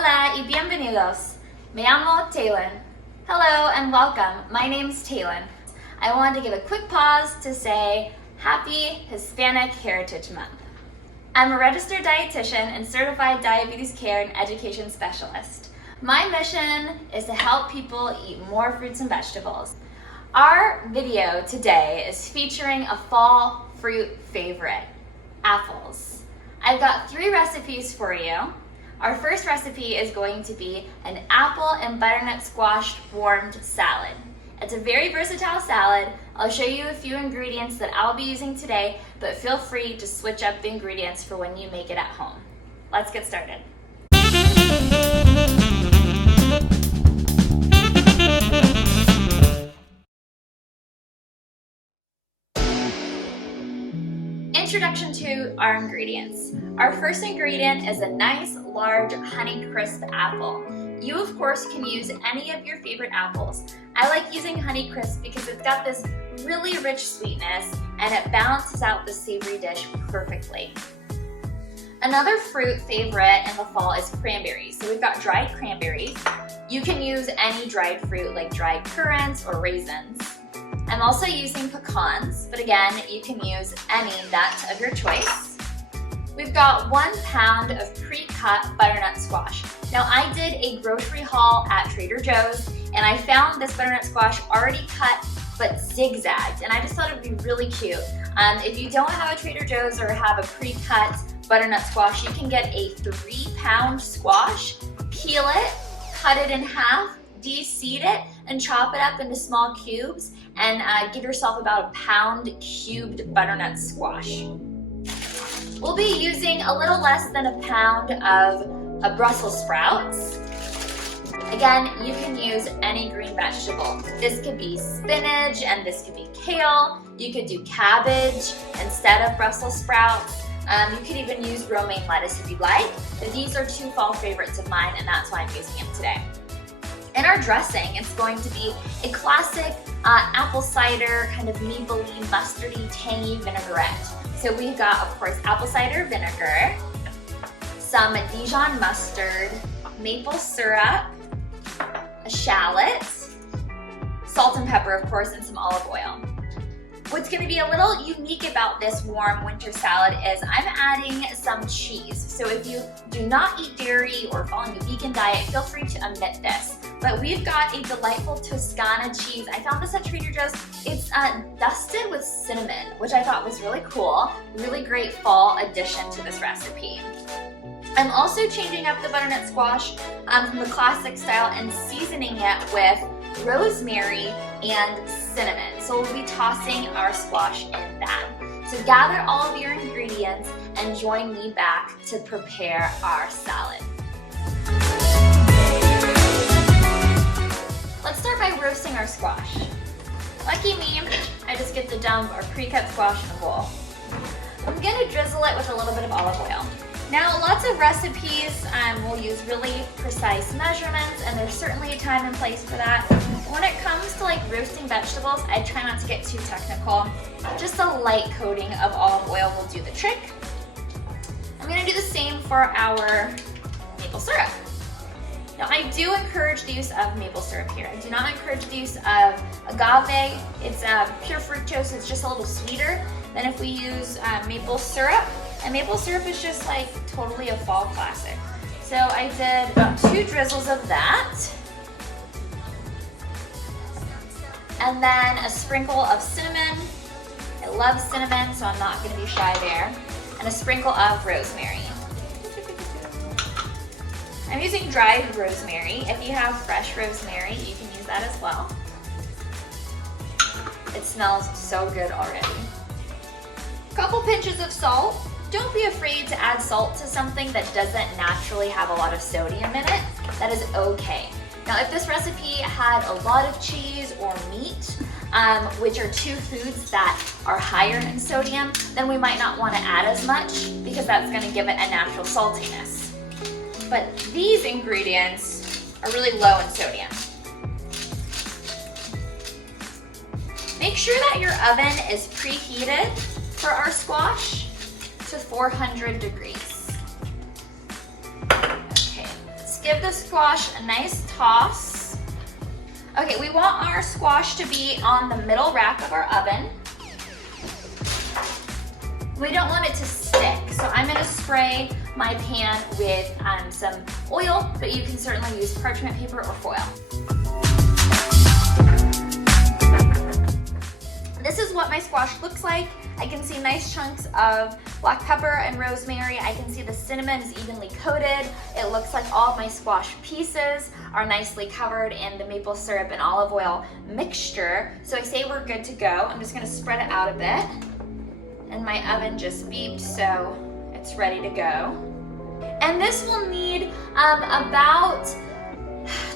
Hola y bienvenidos. Me llamo Taylin. Hello and welcome. My name's Taylin. I wanted to give a quick pause to say Happy Hispanic Heritage Month. I'm a registered dietitian and certified diabetes care and education specialist. My mission is to help people eat more fruits and vegetables. Our video today is featuring a fall fruit favorite, apples. I've got 3 recipes for you. Our first recipe is going to be an apple and butternut squash warmed salad. It's a very versatile salad. I'll show you a few ingredients that I'll be using today, but feel free to switch up the ingredients for when you make it at home. Let's get started. Introduction to our ingredients. Our first ingredient is a nice large Honeycrisp apple. You of course can use any of your favorite apples. I like using Honeycrisp because it's got this really rich sweetness and it balances out the savory dish perfectly. Another fruit favorite in the fall is cranberries. So we've got dried cranberries. You can use any dried fruit like dried currants or raisins. I'm also using pecans, but again, you can use any nut of your choice. We've got 1 pound of pre-cut butternut squash. Now I did a grocery haul at Trader Joe's and I found this butternut squash already cut but zigzagged, and I just thought it would be really cute. If you don't have a Trader Joe's or have a pre-cut butternut squash, you can get a 3-pound squash, peel it, cut it in half, deseed it, and chop it up into small cubes, and give yourself about 1 pound cubed butternut squash. We'll be using a little less than 1 pound of Brussels sprouts. Again, you can use any green vegetable. This could be spinach and this could be kale. You could do cabbage instead of Brussels sprouts. You could even use romaine lettuce if you'd like. But these are 2 fall favorites of mine and that's why I'm using them today. In our dressing, it's going to be a classic apple cider, kind of mapley, mustardy, tangy vinaigrette. So we've got, of course, apple cider vinegar, some Dijon mustard, maple syrup, a shallot, salt and pepper, of course, and some olive oil. What's going to be a little unique about this warm winter salad is I'm adding some cheese. So if you do not eat dairy or following a vegan diet, feel free to omit this. But we've got a delightful Toscana cheese. I found this at Trader Joe's. It's dusted with cinnamon, which I thought was really cool. Really great fall addition to this recipe. I'm also changing up the butternut squash from the classic style and seasoning it with rosemary and cinnamon. So we'll be tossing our squash in that. So gather all of your ingredients and join me back to prepare our salad. Let's start by roasting our squash. Lucky me, I just get to dump our pre-cut squash in a bowl. I'm gonna drizzle it with a little bit of olive oil. Now, lots of recipes will use really precise measurements, and there's certainly a time and place for that. When it comes to like roasting vegetables, I try not to get too technical. Just a light coating of olive oil will do the trick. I'm gonna do the same for our maple syrup. Now, I do encourage the use of maple syrup here. I do not encourage the use of agave. It's pure fructose, it's just a little sweeter than if we use maple syrup. And maple syrup is just like totally a fall classic. So I did about 2 drizzles of that. And then a sprinkle of cinnamon. I love cinnamon, so I'm not gonna be shy there. And a sprinkle of rosemary. I'm using dried rosemary. If you have fresh rosemary, you can use that as well. It smells so good already. A couple pinches of salt. Don't be afraid to add salt to something that doesn't naturally have a lot of sodium in it. That is okay. Now, if this recipe had a lot of cheese or meat, which are 2 foods that are higher in sodium, then we might not want to add as much because that's going to give it a natural saltiness. But these ingredients are really low in sodium. Make sure that your oven is preheated for our squash to 400 degrees. Okay, let's give the squash a nice toss. Okay, we want our squash to be on the middle rack of our oven. We don't want it to stick, so I'm gonna spray my pan with some oil, but you can certainly use parchment paper or foil. This is what my squash looks like. I can see nice chunks of black pepper and rosemary. I can see the cinnamon is evenly coated. It looks like all of my squash pieces are nicely covered in the maple syrup and olive oil mixture. So I say we're good to go. I'm just gonna spread it out a bit. And my oven just beeped, so it's ready to go. And this will need about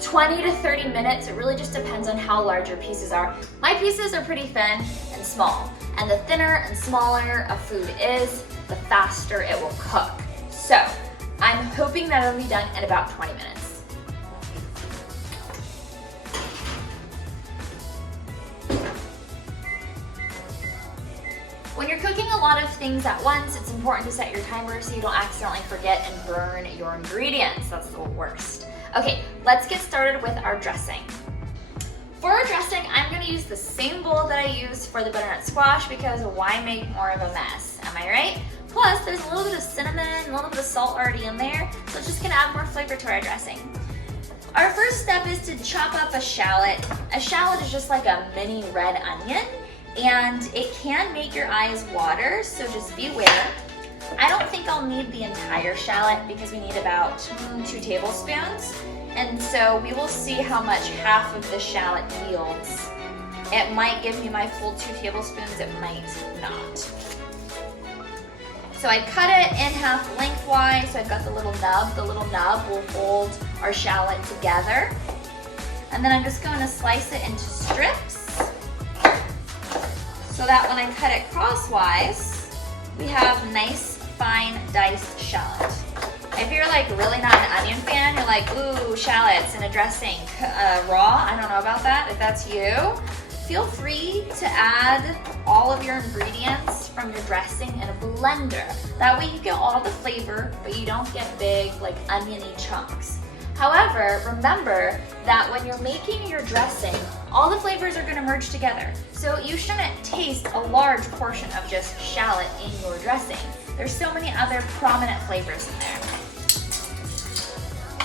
20 to 30 minutes. It really just depends on how large your pieces are. My pieces are pretty thin and small, and the thinner and smaller a food is, the faster it will cook. So I'm hoping that it'll be done in about 20 minutes. When you're cooking a lot of things at once, it's important to set your timer so you don't accidentally forget and burn your ingredients. That's the worst. Okay, let's get started with our dressing. For our dressing, I'm gonna use the same bowl that I used for the butternut squash because why make more of a mess, am I right? Plus, there's a little bit of cinnamon, a little bit of salt already in there, so it's just gonna add more flavor to our dressing. Our first step is to chop up a shallot. A shallot is just like a mini red onion, and it can make your eyes water, so just beware. I don't think I'll need the entire shallot because we need about 2 tablespoons. And so we will see how much half of the shallot yields. It might give me my full 2 tablespoons, it might not. So I cut it in half lengthwise, so I've got the little nub. The little nub will hold our shallot together. And then I'm just going to slice it into strips so that when I cut it crosswise, we have nice, fine, diced shallot. If you're like really not an onion fan, you're like, ooh, shallots in a dressing, raw, I don't know about that. If that's you, feel free to add all of your ingredients from your dressing in a blender. That way you get all the flavor, but you don't get big, like oniony chunks. However, remember that when you're making your dressing, all the flavors are gonna merge together. So you shouldn't taste a large portion of just shallot in your dressing. There's so many other prominent flavors in there.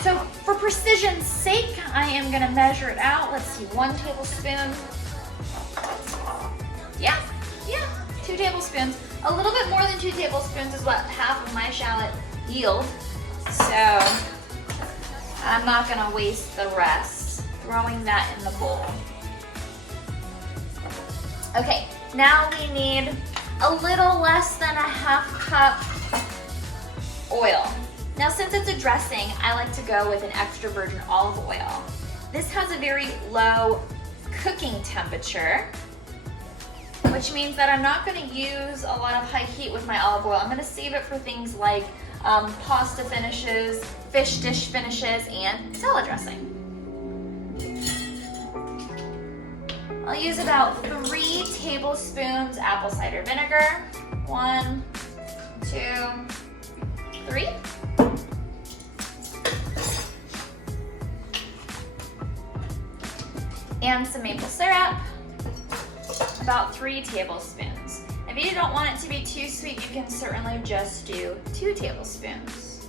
So for precision's sake, I am gonna measure it out. Let's see, 1 tablespoon. Yeah, 2 tablespoons. A little bit more than 2 tablespoons is what half of my shallot yield. So I'm not gonna waste the rest, throwing that in the bowl. Okay, now we need a little less than a ½ cup oil. Now since it's a dressing, I like to go with an extra virgin olive oil. This has a very low cooking temperature, which means that I'm not gonna use a lot of high heat with my olive oil. I'm gonna save it for things like pasta finishes, fish dish finishes, and salad dressing. I'll use about 3 tablespoons apple cider vinegar. 1, 2, 3. And some maple syrup, about 3 tablespoons. If you don't want it to be too sweet, you can certainly just do 2 tablespoons.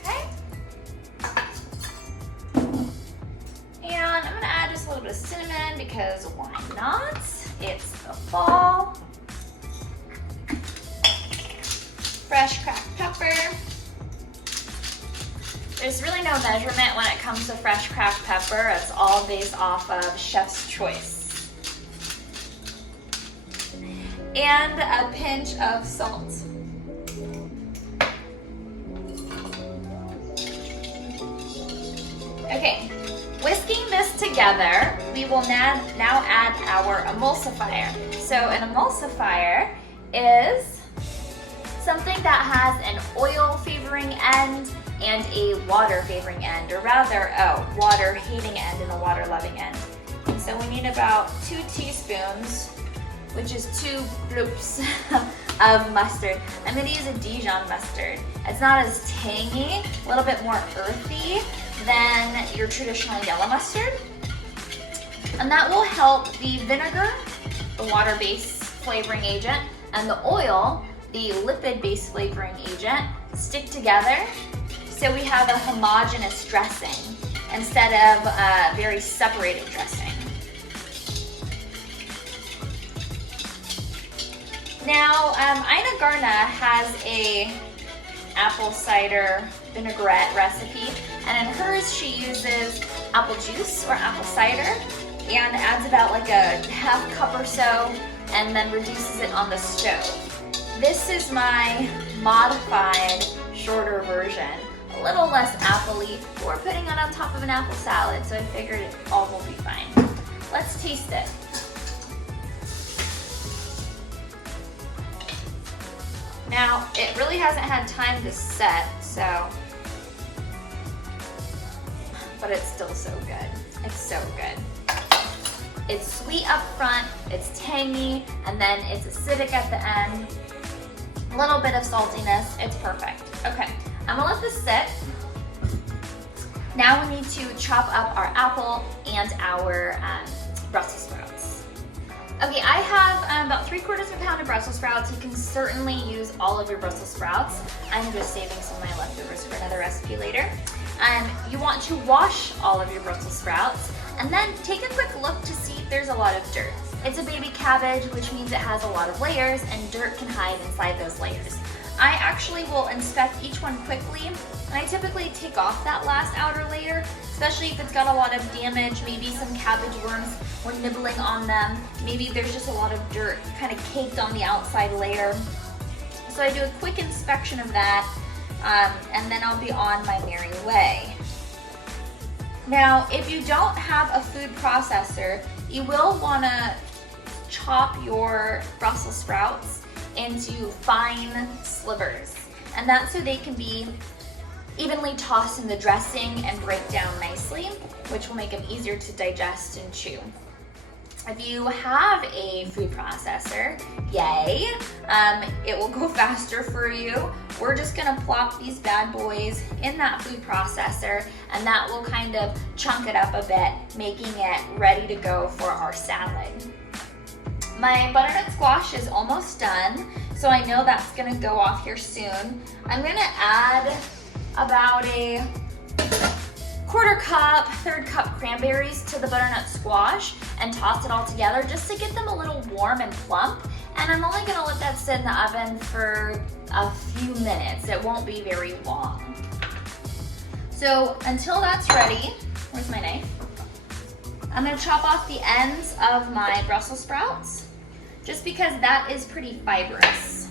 Okay. And I'm gonna add just a little bit of cinnamon because why not? It's the fall. Fresh cracked pepper. There's really no measurement when it comes to fresh cracked pepper. It's all based off of chef's choice. And a pinch of salt. Okay, whisking this together, we will now add our emulsifier. So an emulsifier is something that has an oil favoring end and a water favoring end, or rather a water hating end and a water loving end. And so we need about 2 teaspoons, which is 2 bloops of mustard. I'm gonna use a Dijon mustard. It's not as tangy, a little bit more earthy than your traditional yellow mustard. And that will help the vinegar, the water-based flavoring agent, and the oil, the lipid-based flavoring agent, stick together so we have a homogeneous dressing instead of a very separated dressing. Now, Ina Garna has a apple cider vinaigrette recipe, and in hers she uses apple juice or apple cider and adds about like a half cup or so and then reduces it on the stove. This is my modified, shorter version, a little less apple-y. We're putting it on top of an apple salad, so I figured it all will be fine. Let's taste it. Now, it really hasn't had time to set, but it's still so good. It's so good. It's sweet up front, it's tangy, and then it's acidic at the end. A little bit of saltiness, it's perfect. Okay, I'm gonna let this sit. Now we need to chop up our apple and our Brussels sprouts. Okay, I have about 3/4 of a pound of Brussels sprouts. You can certainly use all of your Brussels sprouts. I'm just saving some of my leftovers for another recipe later. You want to wash all of your Brussels sprouts and then take a quick look to see if there's a lot of dirt. It's a baby cabbage, which means it has a lot of layers, and dirt can hide inside those layers. I actually will inspect each one quickly, and I typically take off that last outer layer, especially if it's got a lot of damage, maybe some cabbage worms were nibbling on them, maybe there's just a lot of dirt kind of caked on the outside layer. So I do a quick inspection of that, and then I'll be on my merry way. Now, if you don't have a food processor, you will want to chop your Brussels sprouts into fine slivers, and that's so they can be evenly tossed in the dressing and break down nicely, which will make them easier to digest and chew. If you have a food processor, yay, it will go faster for you. We're just gonna plop these bad boys in that food processor, and that will kind of chunk it up a bit, making it ready to go for our salad. My butternut squash is almost done, so I know that's gonna go off here soon. I'm gonna add about a 1/4 cup, 1/3 cup cranberries to the butternut squash and toss it all together just to get them a little warm and plump. And I'm only gonna let that sit in the oven for a few minutes. It won't be very long. So until that's ready, where's my knife? I'm gonna chop off the ends of my Brussels sprouts, just because that is pretty fibrous.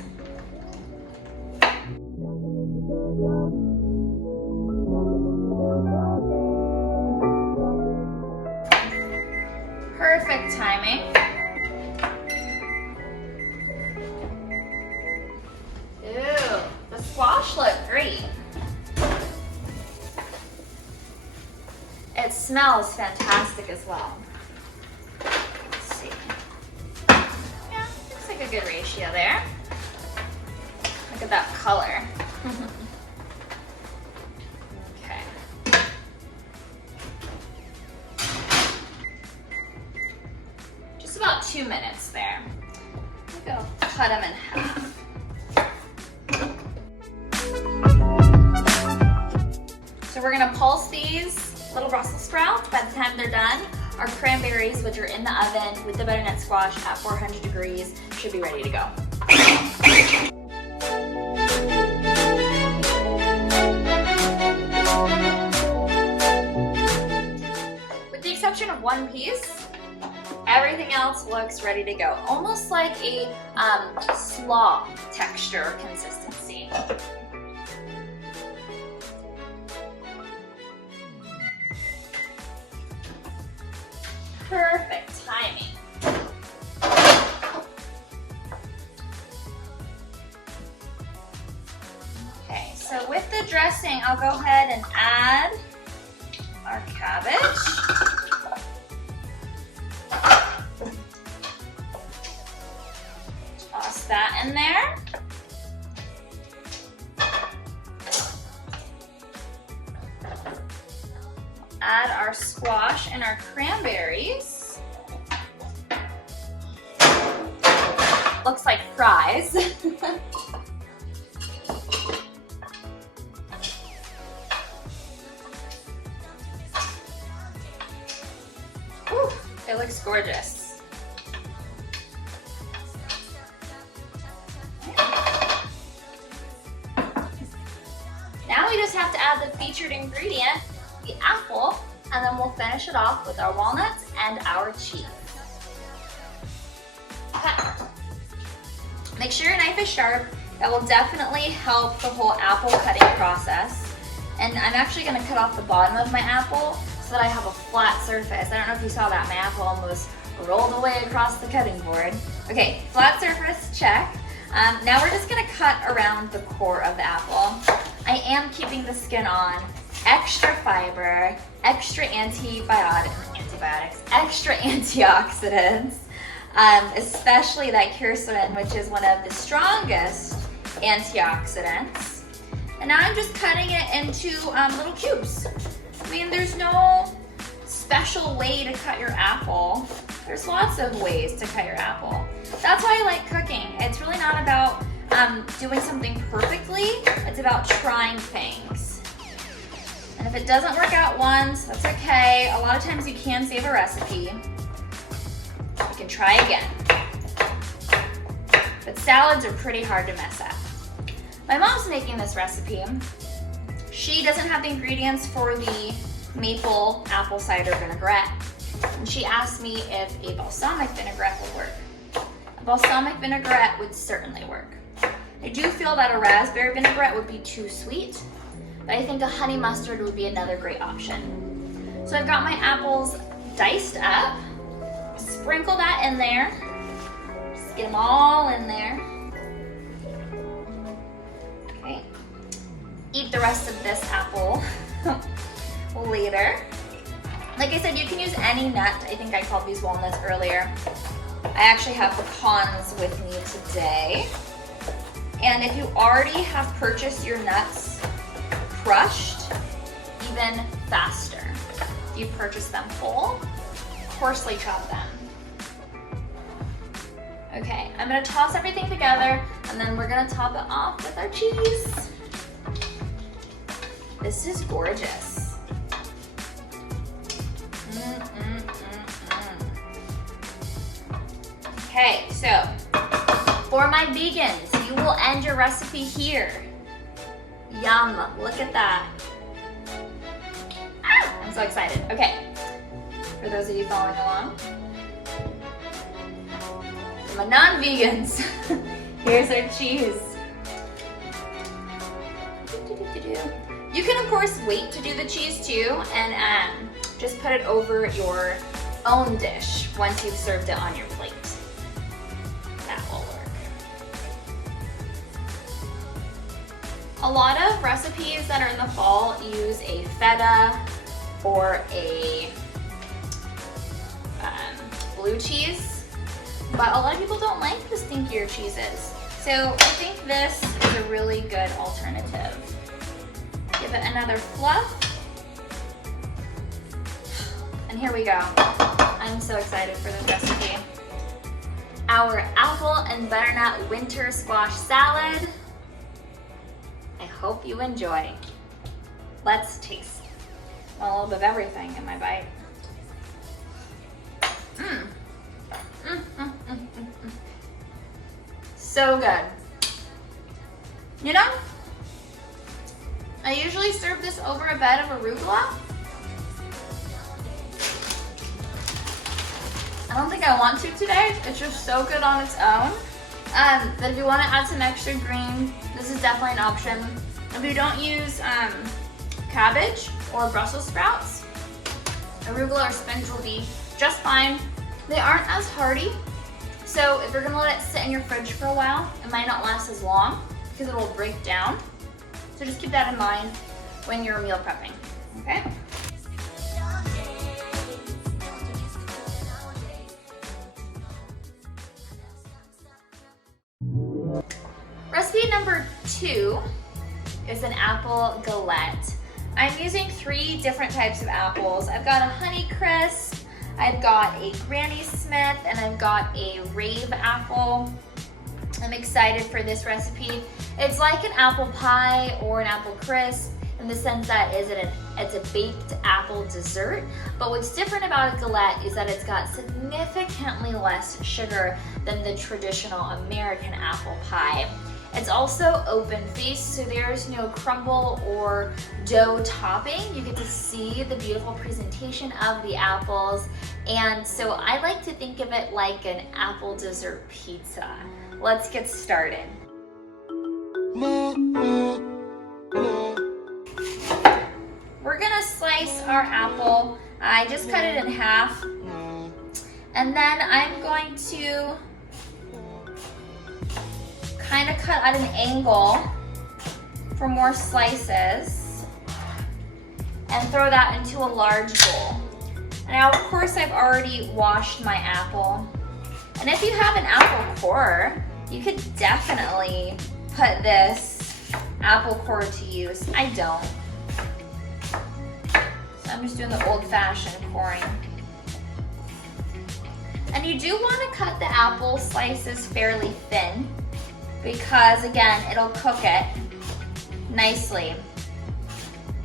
Perfect timing. Ooh, the squash look great. It smells fantastic as well. Let's see. Yeah, looks like a good ratio there. Look at that color. Okay. Just about 2 minutes there. I think I'll cut them in half. So we're gonna pulse these little Brussels sprouts. By the time they're done, our cranberries, which are in the oven with the butternut squash at 400 degrees, should be ready to go. With the exception of one piece, everything else looks ready to go. Almost like a slaw texture consistency. Perfect timing. Okay, so with the dressing, I'll go ahead and add our cabbage. Toss that in there. Add our squash and our cranberries. Looks like fries. Ooh, it looks gorgeous. Now we just have to add the featured ingredient, the apple, and then we'll finish it off with our walnuts and our cheese. Okay. Make sure your knife is sharp. That will definitely help the whole apple cutting process. And I'm actually gonna cut off the bottom of my apple so that I have a flat surface. I don't know if you saw that, my apple almost rolled away across the cutting board. Okay, flat surface, check. Now we're just gonna cut around the core of the apple. I am keeping the skin on. Extra fiber, extra antibiotics, extra antioxidants, especially that quercetin, which is one of the strongest antioxidants. And now I'm just cutting it into little cubes. I mean, there's no special way to cut your apple. There's lots of ways to cut your apple. That's why I like cooking. It's really not about doing something perfectly. It's about trying things. And if it doesn't work out once, that's okay. A lot of times you can save a recipe. You can try again. But salads are pretty hard to mess up. My mom's making this recipe. She doesn't have the ingredients for the maple apple cider vinaigrette. And she asked me if a balsamic vinaigrette would work. A balsamic vinaigrette would certainly work. I do feel that a raspberry vinaigrette would be too sweet, but I think a honey mustard would be another great option. So I've got my apples diced up. Sprinkle that in there. Just get them all in there. Okay. Eat the rest of this apple later. Like I said, you can use any nut. I think I called these walnuts earlier. I actually have pecans with me today. And if you already have purchased your nuts crushed, even faster. If you purchase them whole, coarsely chop them. Okay, I'm gonna toss everything together and then we're gonna top it off with our cheese. This is gorgeous. Okay, so for my vegans, you will end your recipe here. Yum, look at that. Ah, I'm so excited. Okay, for those of you following along. For my non-vegans, here's our cheese. You can of course wait to do the cheese too and just put it over your own dish once you've served it on your plate. That will work. A lot of recipes that are in the fall use a feta or a blue cheese, but a lot of people don't like the stinkier cheeses. So I think this is a really good alternative. Give it another fluff. And here we go. I'm so excited for this recipe. Our apple and butternut winter squash salad. I hope you enjoy. Let's taste. A little bit of everything in my bite. So good. You know, I usually serve this over a bed of arugula. I don't think I want to today. It's just so good on its own. But if you want to add some extra green, this is definitely an option. If you don't use cabbage or Brussels sprouts, arugula or spinach will be just fine. They aren't as hardy, so if you're gonna let it sit in your fridge for a while, it might not last as long because it will break down. So just keep that in mind when you're meal prepping, okay? 2 is an apple galette. I'm using 3 different types of apples. I've got a Honeycrisp, I've got a Granny Smith, and I've got a Rave apple. I'm excited for this recipe. It's like an apple pie or an apple crisp in the sense that it's a baked apple dessert, but what's different about a galette is that it's got significantly less sugar than the traditional American apple pie. It's also open-faced, so there's no crumble or dough topping. You get to see the beautiful presentation of the apples, and so I like to think of it like an apple dessert pizza. Let's get started. We're gonna slice our apple. I just cut it in half, and then I'm going to kind of cut at an angle for more slices and throw that into a large bowl. Now, of course, I've already washed my apple, and if you have an apple core, you could definitely put this apple core to use. I don't. So I'm just doing the old-fashioned coring. And you do want to cut the apple slices fairly thin because, again, it'll cook it nicely.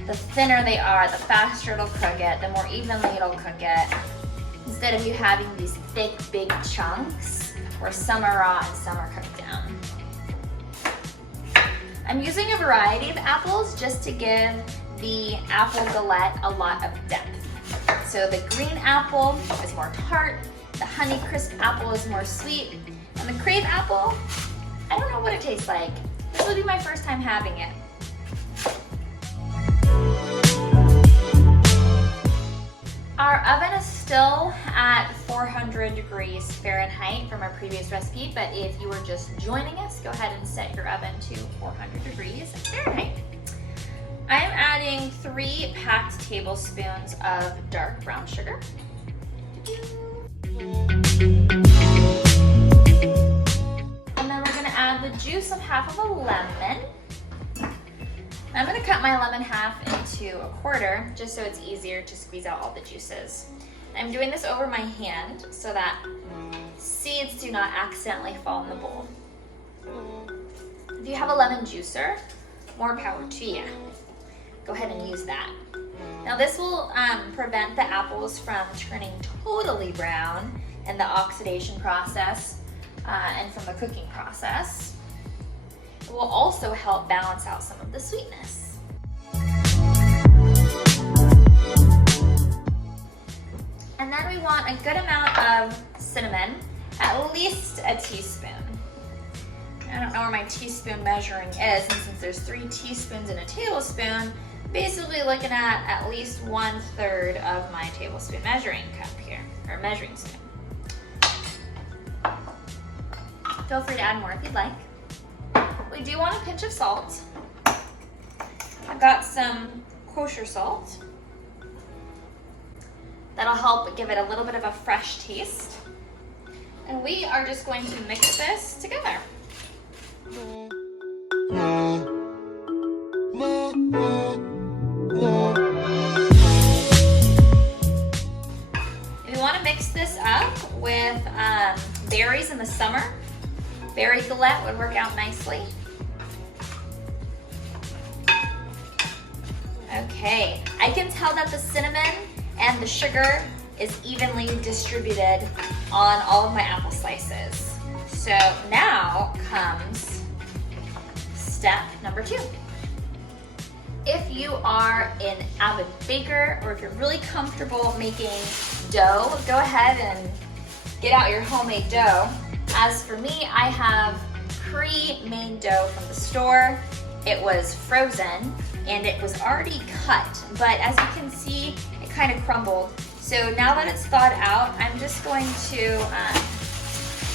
The thinner they are, the faster it'll cook it, the more evenly it'll cook it, instead of you having these thick, big chunks where some are raw and some are cooked down. I'm using a variety of apples just to give the apple galette a lot of depth. So the green apple is more tart, the Honeycrisp apple is more sweet, and the Crave apple, I don't know what it tastes like. This will be my first time having it. Our oven is still at 400 degrees Fahrenheit from our previous recipe, but if you were just joining us, go ahead and set your oven to 400 degrees Fahrenheit. I'm adding 3 packed tablespoons of dark brown sugar. And then we're gonna add the juice of half of a lemon. I'm gonna cut my lemon half into a quarter just so it's easier to squeeze out all the juices. I'm doing this over my hand so that seeds do not accidentally fall in the bowl. If you have a lemon juicer, more power to you. Go ahead and use that. Now this will prevent the apples from turning totally brown in the oxidation process and from the cooking process. It will also help balance out some of the sweetness. And then we want a good amount of cinnamon, at least a teaspoon. I don't know where my teaspoon measuring is, and since there's 3 teaspoons in a tablespoon, basically looking at least 1/3 of my tablespoon measuring cup here, or measuring spoon. Feel free to add more if you'd like. We do want a pinch of salt. I've got some kosher salt. That'll help give it a little bit of a fresh taste. And we are just going to mix this together. If you want to mix this up with berries in the summer, berry galette would work out nicely. Okay, I can tell that the cinnamon and the sugar is evenly distributed on all of my apple slices. So now comes step number 2. If you are an avid baker or if you're really comfortable making dough, go ahead and get out your homemade dough. As for me, I have pre-made dough from the store. It was frozen and it was already cut, but as you can see, it kind of crumbled. So now that it's thawed out, I'm just going to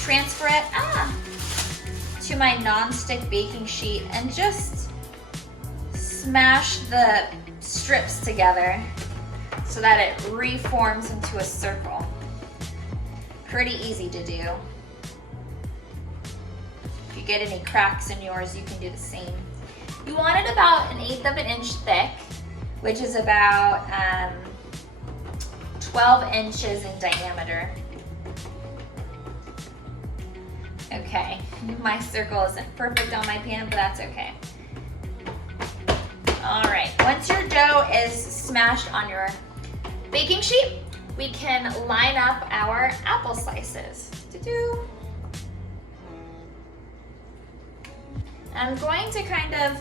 transfer it to my non-stick baking sheet and just smash the strips together so that it reforms into a circle. Pretty easy to do. If you get any cracks in yours, you can do the same You want it about 1/8 of an inch thick, which is about 12 inches in diameter. Okay, my circle isn't perfect on my pan, but that's okay. All right, once your dough is smashed on your baking sheet, we can line up our apple slices. I'm going to kind of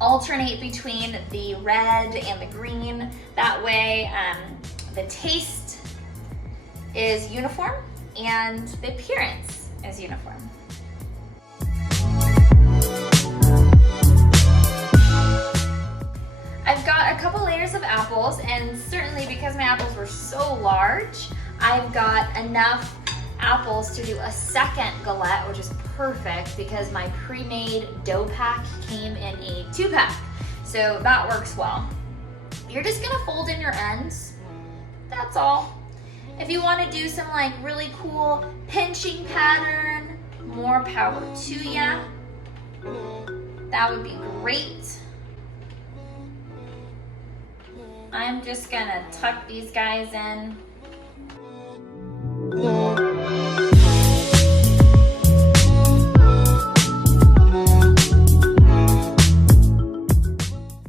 alternate between the red and the green. That way the taste is uniform and the appearance is uniform. I've got a couple layers of apples, and certainly because my apples were so large, I've got enough apples to do a second galette, which is perfect because my pre-made dough pack came in a 2-pack. So that works well. You're just gonna fold in your ends, that's all. If you wanna do some like really cool pinching pattern, more power to ya. That would be great. I'm just gonna tuck these guys in.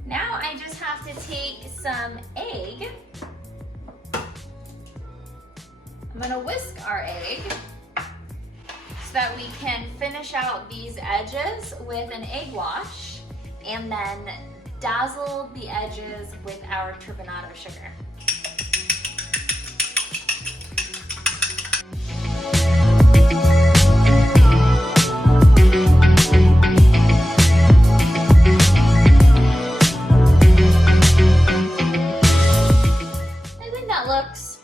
Now I just have to take some egg. I'm gonna whisk our egg so that we can finish out these edges with an egg wash and then dazzle the edges with our turbinado sugar. I think that looks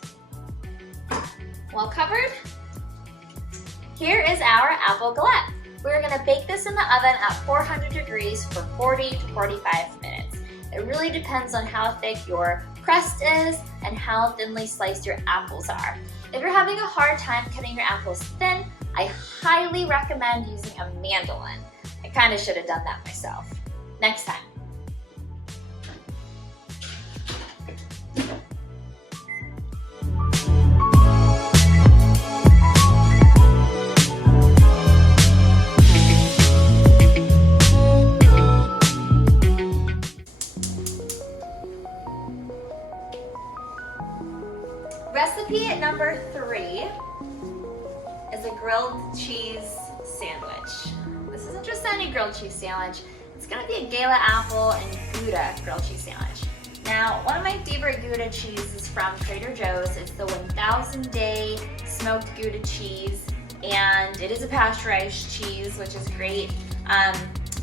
well covered. Here is our apple galette. We're gonna bake this in the oven at 400 degrees for 40 to 45 minutes. It really depends on how thick your crust is and how thinly sliced your apples are. If you're having a hard time cutting your apples thin, I highly recommend using a mandolin. I kind of should have done that myself. Next time. Recipe number 3 is a grilled cheese sandwich. This isn't just any grilled cheese sandwich. It's gonna be a Gala Apple and Gouda grilled cheese sandwich. Now, one of my favorite Gouda cheese is from Trader Joe's. It's the 1000 Day smoked Gouda cheese, and it is a pasteurized cheese, which is great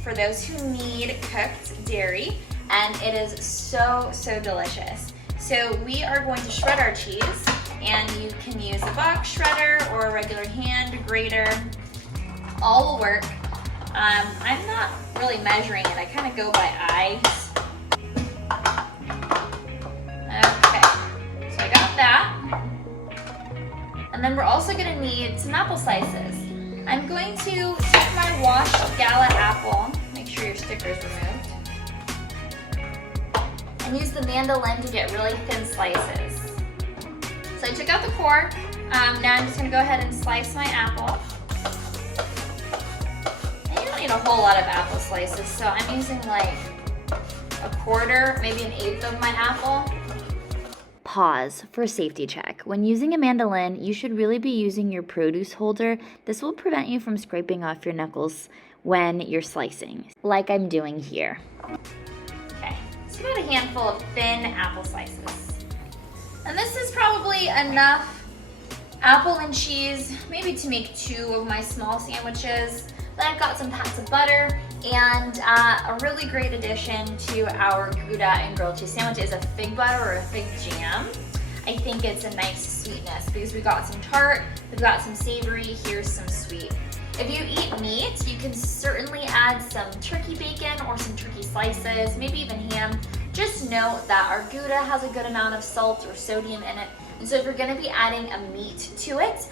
for those who need cooked dairy, and it is so, so delicious. So we are going to shred our cheese, and you can use a box shredder or a regular hand grater. All will work. I'm not really measuring it. I kind of go by eye. Okay, so I got that. And then we're also gonna need some apple slices. I'm going to take my washed Gala apple, make sure your sticker's removed, and use the mandolin to get really thin slices. So I took out the core. Now I'm just gonna go ahead and slice my apple. And you don't need a whole lot of apple slices, so I'm using like a quarter, maybe an eighth of my apple. Pause for a safety check. When using a mandolin, you should really be using your produce holder. This will prevent you from scraping off your knuckles when you're slicing, like I'm doing here. Okay, so about a handful of thin apple slices. And this is probably enough apple and cheese, maybe to make 2 of my small sandwiches. Then I've got some pats of butter, and a really great addition to our Gouda and grilled cheese sandwich is a fig butter or a fig jam. I think it's a nice sweetness because we got some tart, we've got some savory, here's some sweet. If you eat meat, you can certainly add some turkey bacon or some turkey slices, maybe even ham. Just note that our Gouda has a good amount of salt or sodium in it, and so if you're gonna be adding a meat to it,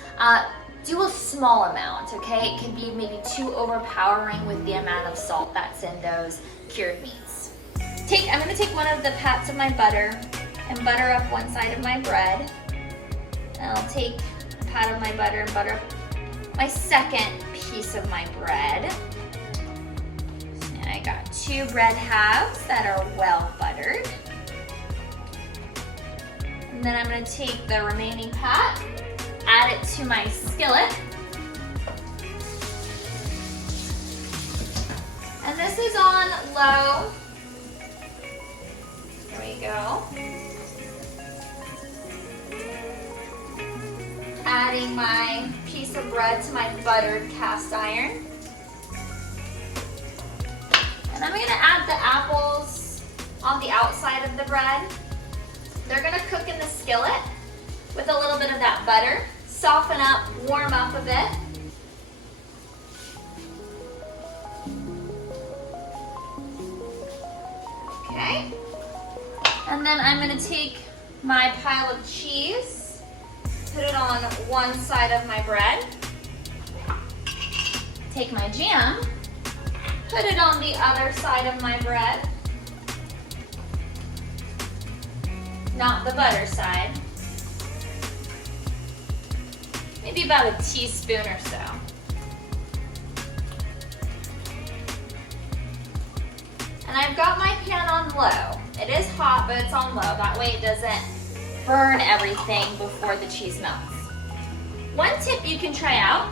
do a small amount, okay? It can be maybe too overpowering with the amount of salt that's in those cured meats. I'm gonna take one of the pats of my butter and butter up one side of my bread. And I'll take a pat of my butter and butter up my second piece of my bread. And I got 2 bread halves that are well buttered. And then I'm gonna take the remaining pat, add it to my skillet. And this is on low. There we go. Adding my piece of bread to my buttered cast iron. And I'm gonna add the apples on the outside of the bread. They're gonna cook in the skillet with a little bit of that butter, soften up, warm up a bit. Okay. And then I'm gonna take my pile of cheese, put it on one side of my bread. Take my jam, put it on the other side of my bread. Not the butter side. Maybe about a teaspoon or so. And I've got my pan on low. It is hot, but it's on low. That way it doesn't burn everything before the cheese melts. One tip you can try out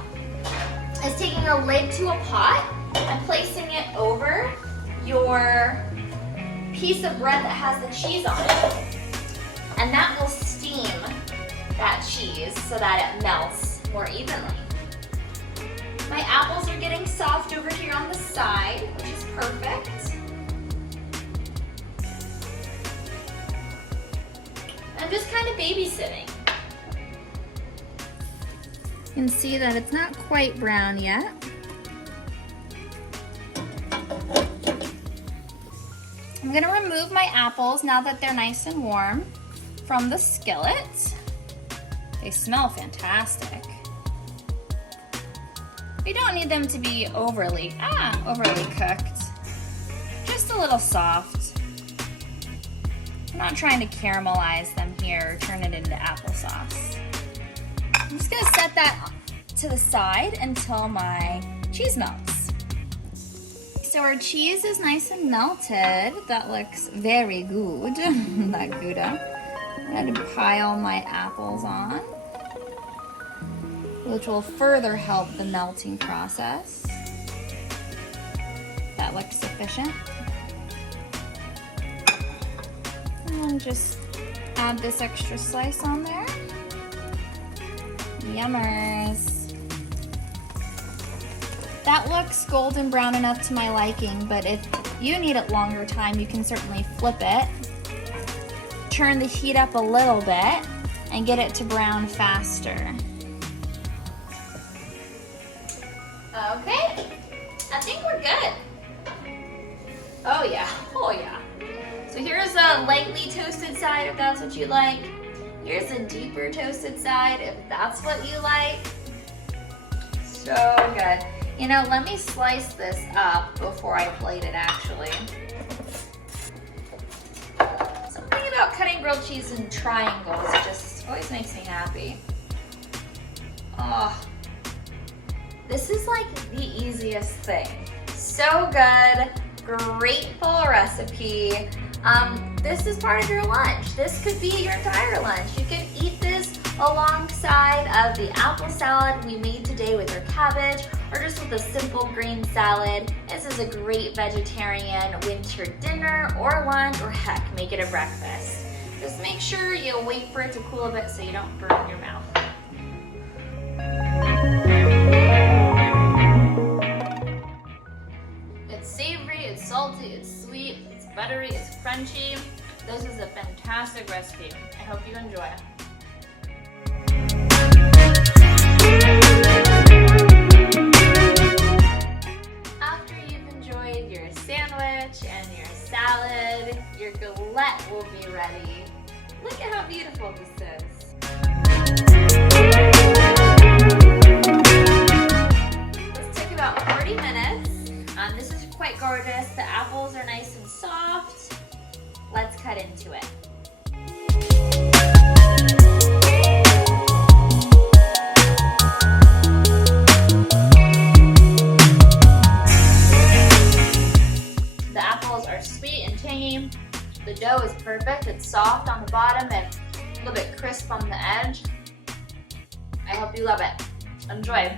is taking a lid to a pot and placing it over your piece of bread that has the cheese on it. And that will steam that cheese so that it melts more evenly. My apples are getting soft over here on the side, which is perfect. I'm just kind of babysitting. You can see that it's not quite brown yet. I'm gonna remove my apples now that they're nice and warm from the skillet. They smell fantastic. We don't need them to be overly cooked. Just a little soft. I'm not trying to caramelize them here or turn it into applesauce. I'm just gonna set that to the side until my cheese melts. So our cheese is nice and melted. That looks very good, that Gouda. I'm gonna pile my apples on, which will further help the melting process. That looks sufficient. And just add this extra slice on there. Yummers. That looks golden brown enough to my liking, but if you need it longer time, you can certainly flip it. Turn the heat up a little bit and get it to brown faster. Okay, I think we're good. Oh yeah, oh yeah. So here's a lightly toasted side if that's what you like. Here's a deeper toasted side if that's what you like. So good. You know, let me slice this up before I plate it actually. Something about cutting grilled cheese in triangles just always makes me happy. Oh, this is like the easiest thing. So good, great full recipe. This is part of your lunch. This could be your entire lunch. You could eat this alongside of the apple salad we made today with our cabbage, or just with a simple green salad. This is a great vegetarian winter dinner or lunch, or heck, make it a breakfast. Just make sure you wait for it to cool a bit so you don't burn your mouth. It's savory, it's salty, it's sweet, it's buttery, it's crunchy. This is a fantastic recipe. I hope you enjoy it. After you've enjoyed your sandwich and your salad, your galette will be ready. Look at how beautiful this is. right, gorgeous. The apples are nice and soft. Let's cut into it. The apples are sweet and tangy. The dough is perfect. It's soft on the bottom and a little bit crisp on the edge. I hope you love it. Enjoy.